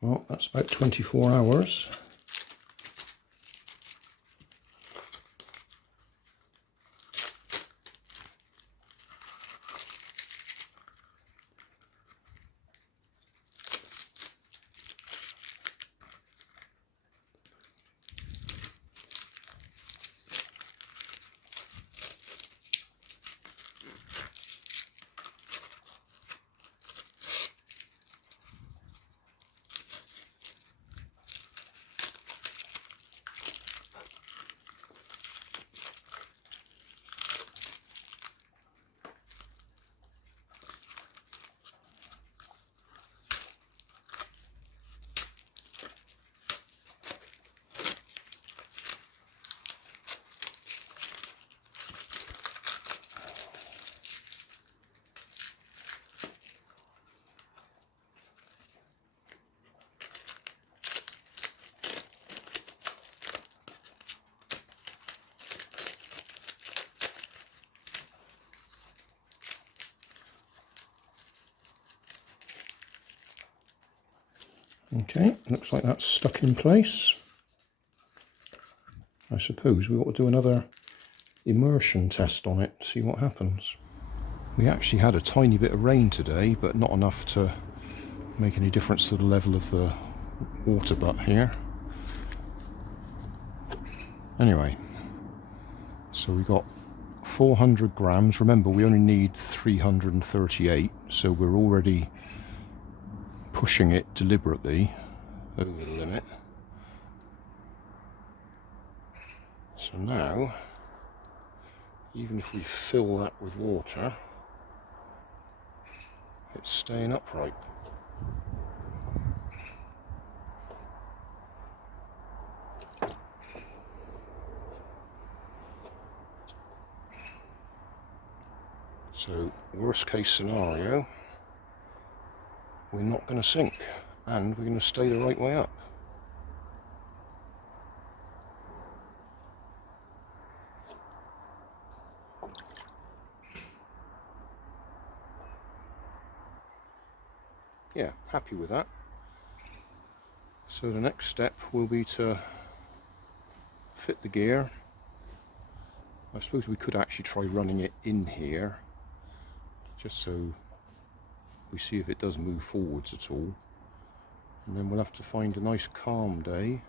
Well, that's about 24 hours. Okay, looks like that's stuck in place. I suppose we ought to do another immersion test on it, see what happens. We actually had a tiny bit of rain today, but not enough to make any difference to the level of the water butt here. Anyway, so we got 400 grams. Remember, we only need 338, so we're already pushing it deliberately over the limit. So now, even if we fill that with water, it's staying upright. So, worst case scenario, we're not going to sink, and we're going to stay the right way up. Yeah, happy with that. So the next step will be to fit the gear. I suppose we could actually try running it in here, just so we see if it does move forwards at all. And then we'll have to find a nice calm day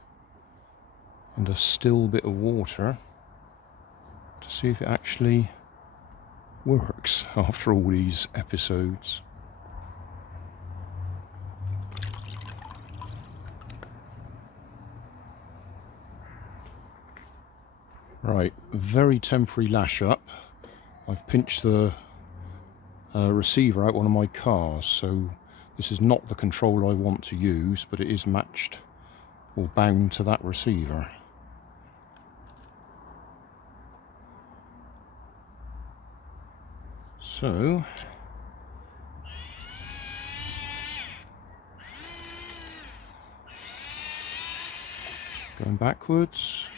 and a still bit of water to see if it actually works after all these episodes. Right, very temporary lash up. I've pinched the receiver out one of my cars, so this is not the controller I want to use, but it is matched or bound to that receiver. So going backwards,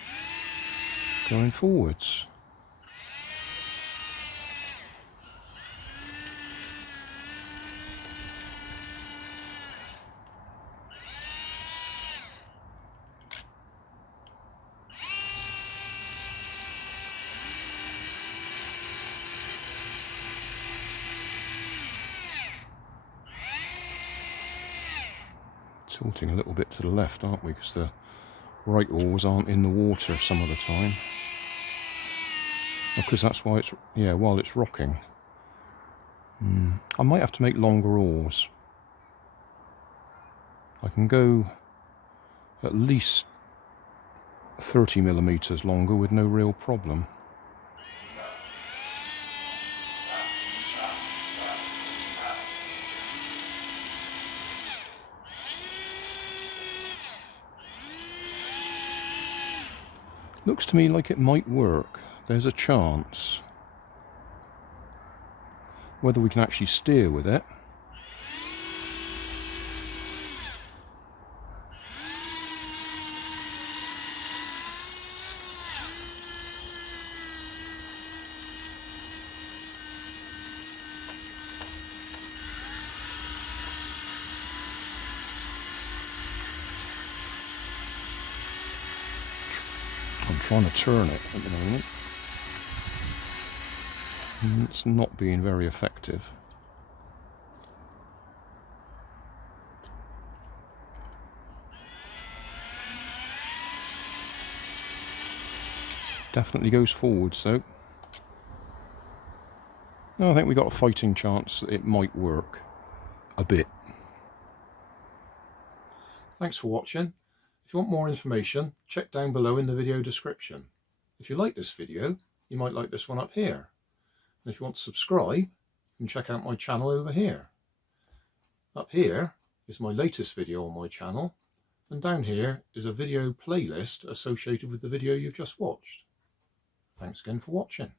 going forwards. Tilting a little bit to the left, aren't we? Because the right oars aren't in the water some of the time. Because that's why it's, yeah, while it's rocking. I might have to make longer oars. I can go at least 30mm longer with no real problem. Looks to me like it might work. There's a chance. Whether we can actually steer with it. I'm trying to turn it at the moment. And it's not being very effective. Definitely goes forwards though. No, I think we got a fighting chance that it might work a bit. Thanks for watching. If you want more information, check down below in the video description. If you like this video, you might like this one up here. And if you want to subscribe, you can check out my channel over here. Up here is my latest video on my channel, and down here is a video playlist associated with the video you've just watched. Thanks again for watching.